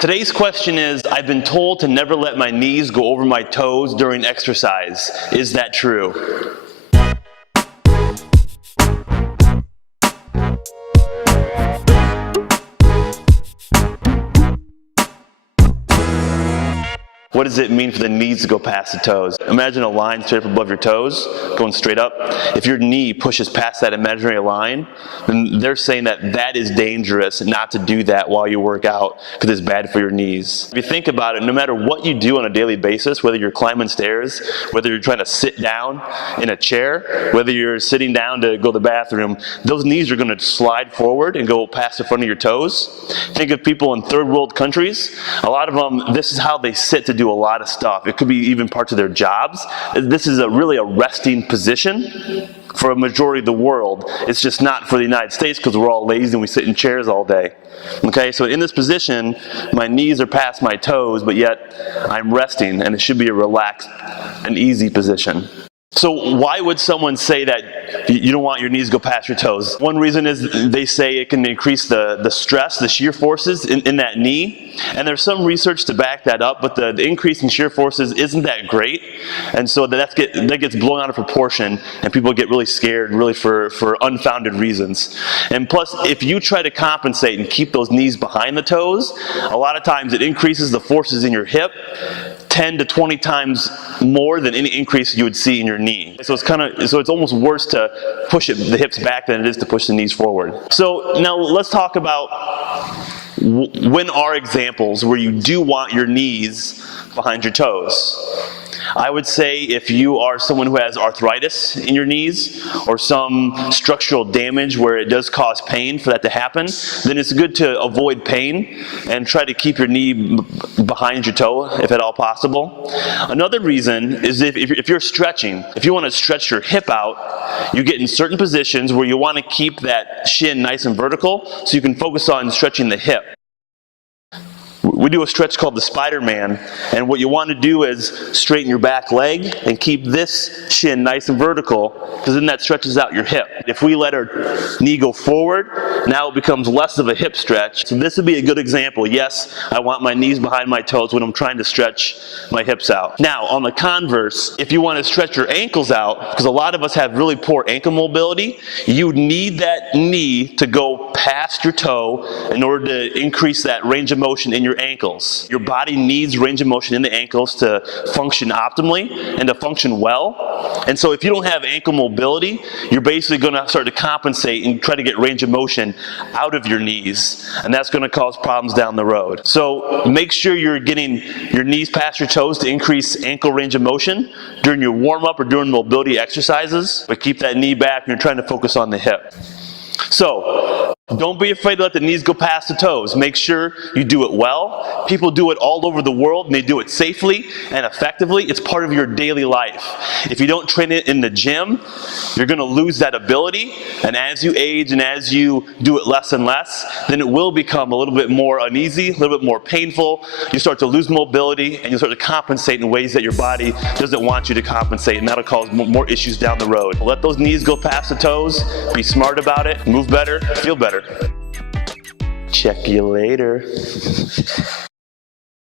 Today's question is, I've been told to never let my knees go over my toes during exercise. Is that true? What does it mean for the knees to go past the toes? Imagine a line straight up above your toes, going straight up. If your knee pushes past that imaginary line, then they're saying that that is dangerous not to do that while you work out because it's bad for your knees. If you think about it, no matter what you do on a daily basis, whether you're climbing stairs, whether you're trying to sit down in a chair, whether you're sitting down to go to the bathroom, those knees are going to slide forward and go past the front of your toes. Think of people in third world countries. A lot of them, this is how they sit to do a lot of stuff. It could be even parts of their jobs. This is really a resting position for a majority of the world. It's just not for the United States because we're all lazy and we sit in chairs all day. Okay, so in this position, my knees are past my toes, but yet I'm resting, and it should be a relaxed and easy position. So why would someone say that you don't want your knees to go past your toes? One reason is they say it can increase the stress, the shear forces in that knee. And there's some research to back that up, but the increase in shear forces isn't that great. And so that gets blown out of proportion, and people get really scared, really for unfounded reasons. And plus, if you try to compensate and keep those knees behind the toes, a lot of times it increases the forces in your hip 10 to 20 times more than any increase you would see in your knee. So it's almost worse to push the hips back than it is to push the knees forward. So now let's talk about when are examples where you do want your knees behind your toes. I would say if you are someone who has arthritis in your knees or some structural damage where it does cause pain for that to happen, then it's good to avoid pain and try to keep your knee behind your toe if at all possible. Another reason is if you're stretching, if you want to stretch your hip out, you get in certain positions where you want to keep that shin nice and vertical so you can focus on stretching the hip. We do a stretch called the Spider-Man, and what you want to do is straighten your back leg and keep this shin nice and vertical, because then that stretches out your hip. If we let our knee go forward, now it becomes less of a hip stretch. So this would be a good example. Yes, I want my knees behind my toes when I'm trying to stretch my hips out. Now, on the converse, if you want to stretch your ankles out, because a lot of us have really poor ankle mobility, you need that knee to go past your toe in order to increase that range of motion in your ankles. Your body needs range of motion in the ankles to function optimally and to function well. And so if you don't have ankle mobility, you're basically going to start to compensate and try to get range of motion out of your knees. And that's going to cause problems down the road. So make sure you're getting your knees past your toes to increase ankle range of motion during your warm-up or during mobility exercises. But keep that knee back when you're trying to focus on the hip. So, don't be afraid to let the knees go past the toes. Make sure you do it well. People do it all over the world, and they do it safely and effectively. It's part of your daily life. If you don't train it in the gym, you're going to lose that ability. And as you age and as you do it less and less, then it will become a little bit more uneasy, a little bit more painful. You start to lose mobility, and you start to compensate in ways that your body doesn't want you to compensate, and that'll cause more issues down the road. Let those knees go past the toes. Be smart about it. Move better. Feel better. Check you later.